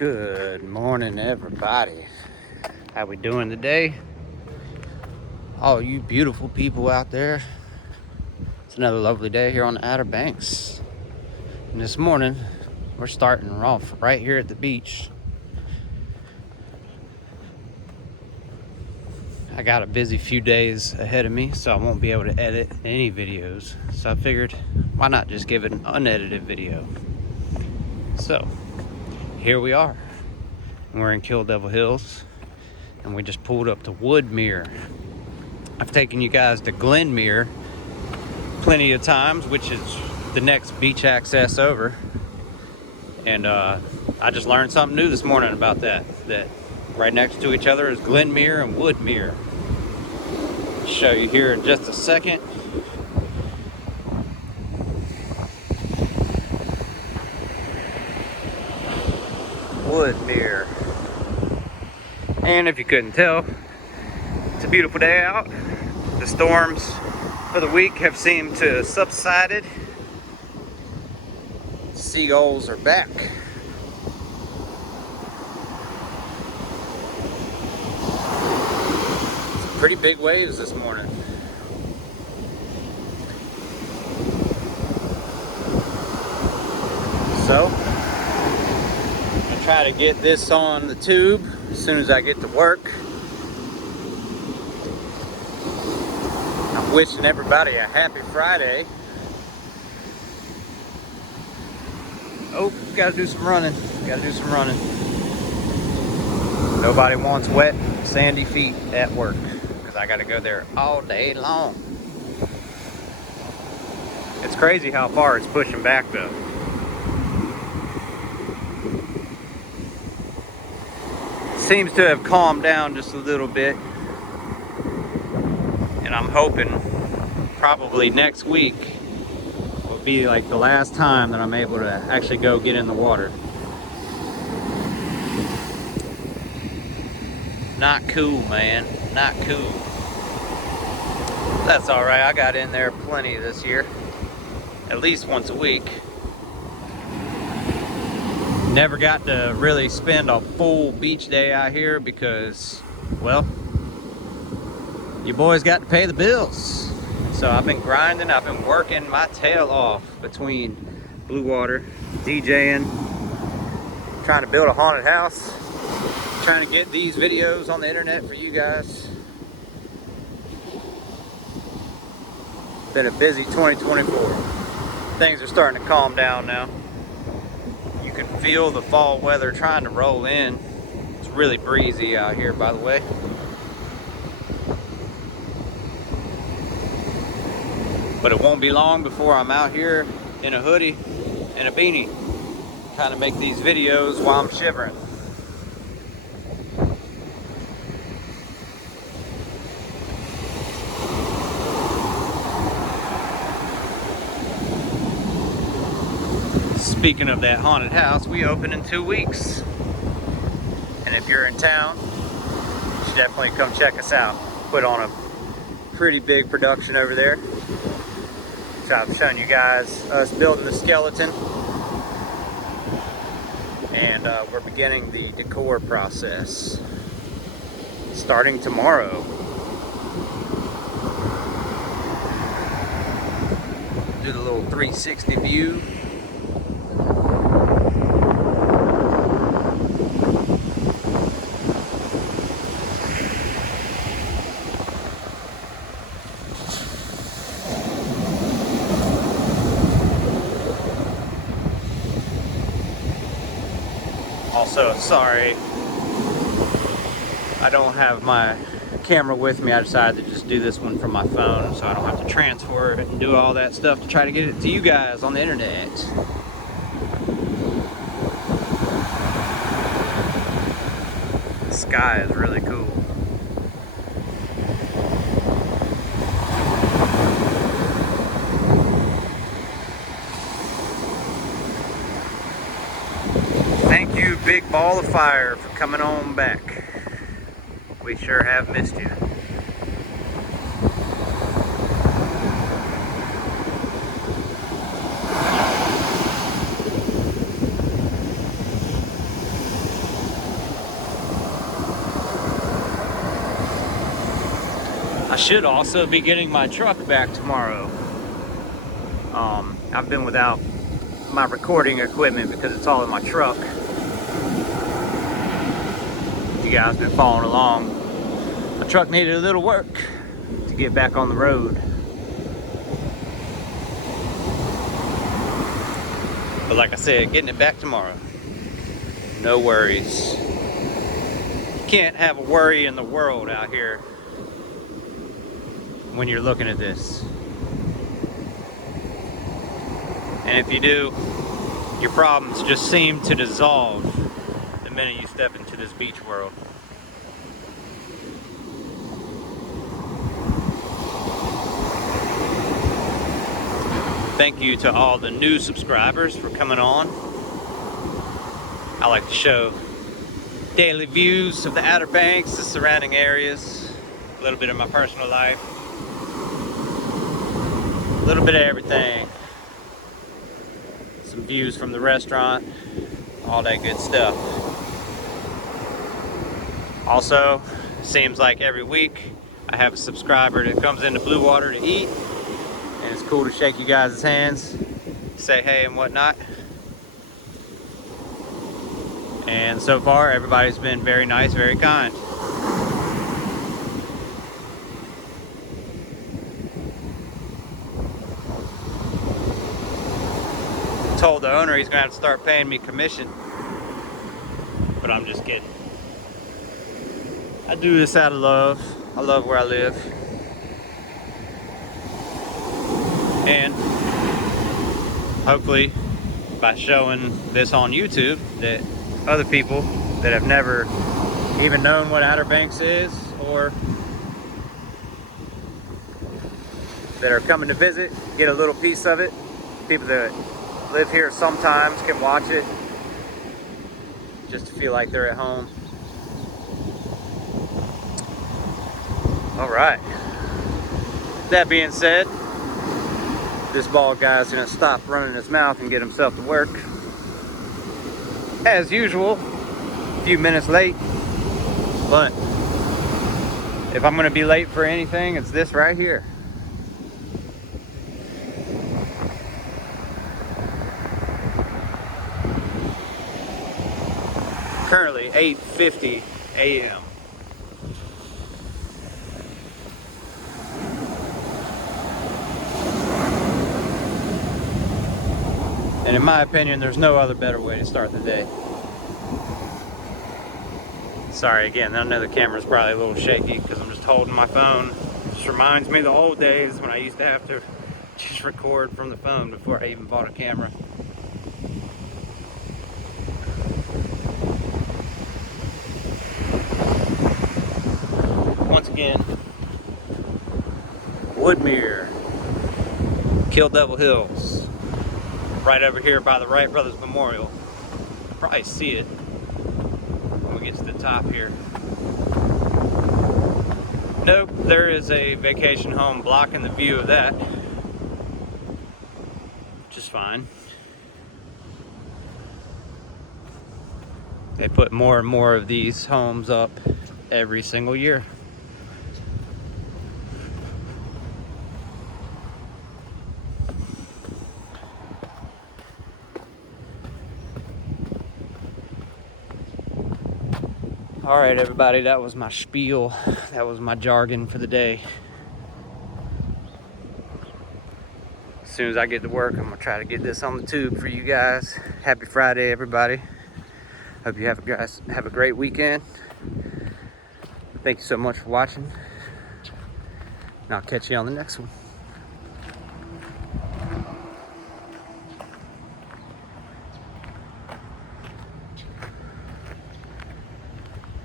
Good morning, everybody. How we doing today? All you beautiful people out there. It's another lovely day here on the Outer Banks. And this morning, we're starting off right here at the beach. I got a busy few days ahead of me, so I won't be able to edit any videos. So I figured, why not just give it an unedited video? So, here we are. We're in Kill Devil Hills, and we just pulled up to Woodmere. I've taken you guys to Glenmere plenty of times, which is the next beach access over. And I just learned something new this morning about that right next to each other is Glenmere and Woodmere. I'll show you here in just a second. Woodmere. And if you couldn't tell, it's a beautiful day out. The storms for the week have seemed to have subsided. Seagulls are back. Some pretty big waves this morning. So, I'm gonna try to get this on the tube as soon as I get to work. I'm wishing everybody a happy Friday. Oh, gotta do some running. Nobody wants wet, sandy feet at work because I gotta go there all day long. It's crazy how far it's pushing back though. Seems to have calmed down just a little bit. And I'm hoping probably next week will be like the last time that I'm able to actually go get in the water. Not cool, man. Not cool. That's all right. I got in there plenty this year. At least once a week. Never got to really spend a full beach day out here because, well, you boys got to pay the bills. So I've been grinding, I've been working my tail off between Blue Water, DJing, trying to build a haunted house, trying to get these videos on the internet for you guys. Been a busy 2024. Things are starting to calm down now. You can feel the fall weather trying to roll in. It's really breezy out here, by the way. But it won't be long before I'm out here in a hoodie and a beanie, trying to make these videos while I'm shivering. Speaking of that haunted house, we open in 2 weeks. And if you're in town, you should definitely come check us out. Put on a pretty big production over there. So I've shown you guys us building the skeleton. And we're beginning the decor process starting tomorrow. Do the little 360 view. Also, sorry, I don't have my camera with me. I decided to just do this one from my phone so I don't have to transfer it and do all that stuff to try to get it to you guys on the internet. The sky is really cool. Thank you, Big Ball of Fire, for coming on back. We sure have missed you. should also be getting my truck back tomorrow. I've been without my recording equipment because it's all in my truck. You guys been following along. My truck needed a little work to get back on the road. But like I said, getting it back tomorrow. No worries. You can't have a worry in the world out here when you're looking at this. And if you do, your problems just seem to dissolve the minute you step into this beach world. Thank you to all the new subscribers for coming on. I like to show daily views of the Outer Banks, the surrounding areas, a little bit of my personal life, a little bit of everything. Some views from the restaurant, all that good stuff. Also, seems like every week I have a subscriber that comes into Blue Water to eat, and it's cool to shake you guys' hands, say hey and whatnot. And so far, everybody's been very nice, very kind. Told the owner he's gonna have to start paying me commission, but I'm just kidding. I do this out of love. I love where I live. And hopefully by showing this on YouTube, that other people that have never even known what Outer Banks is, or that are coming to visit, get a little piece of it. People that live here sometimes can watch it just to feel like they're at home. All right. That being said, this bald guy's gonna stop running his mouth and get himself to work. As usual, a few minutes late, but if I'm gonna be late for anything, it's this right here. Currently 8:50 a.m. And in my opinion, there's no other better way to start the day. Sorry again, I know the camera's probably a little shaky because I'm just holding my phone. It just reminds me of the old days when I used to have to just record from the phone before I even bought a camera. Once again, Woodmere, Kill Devil Hills, right over here by the Wright Brothers Memorial. You'll probably see it when we get to the top here. Nope, there is a vacation home blocking the view of that, which is fine. They put more and more of these homes up every single year. All right, everybody, that was my spiel. That was my jargon for the day. As soon as I get to work, I'm gonna try to get this on the tube for you guys. Happy Friday, everybody. Hope you have a great weekend. Thank you so much for watching, and I'll catch you on the next one.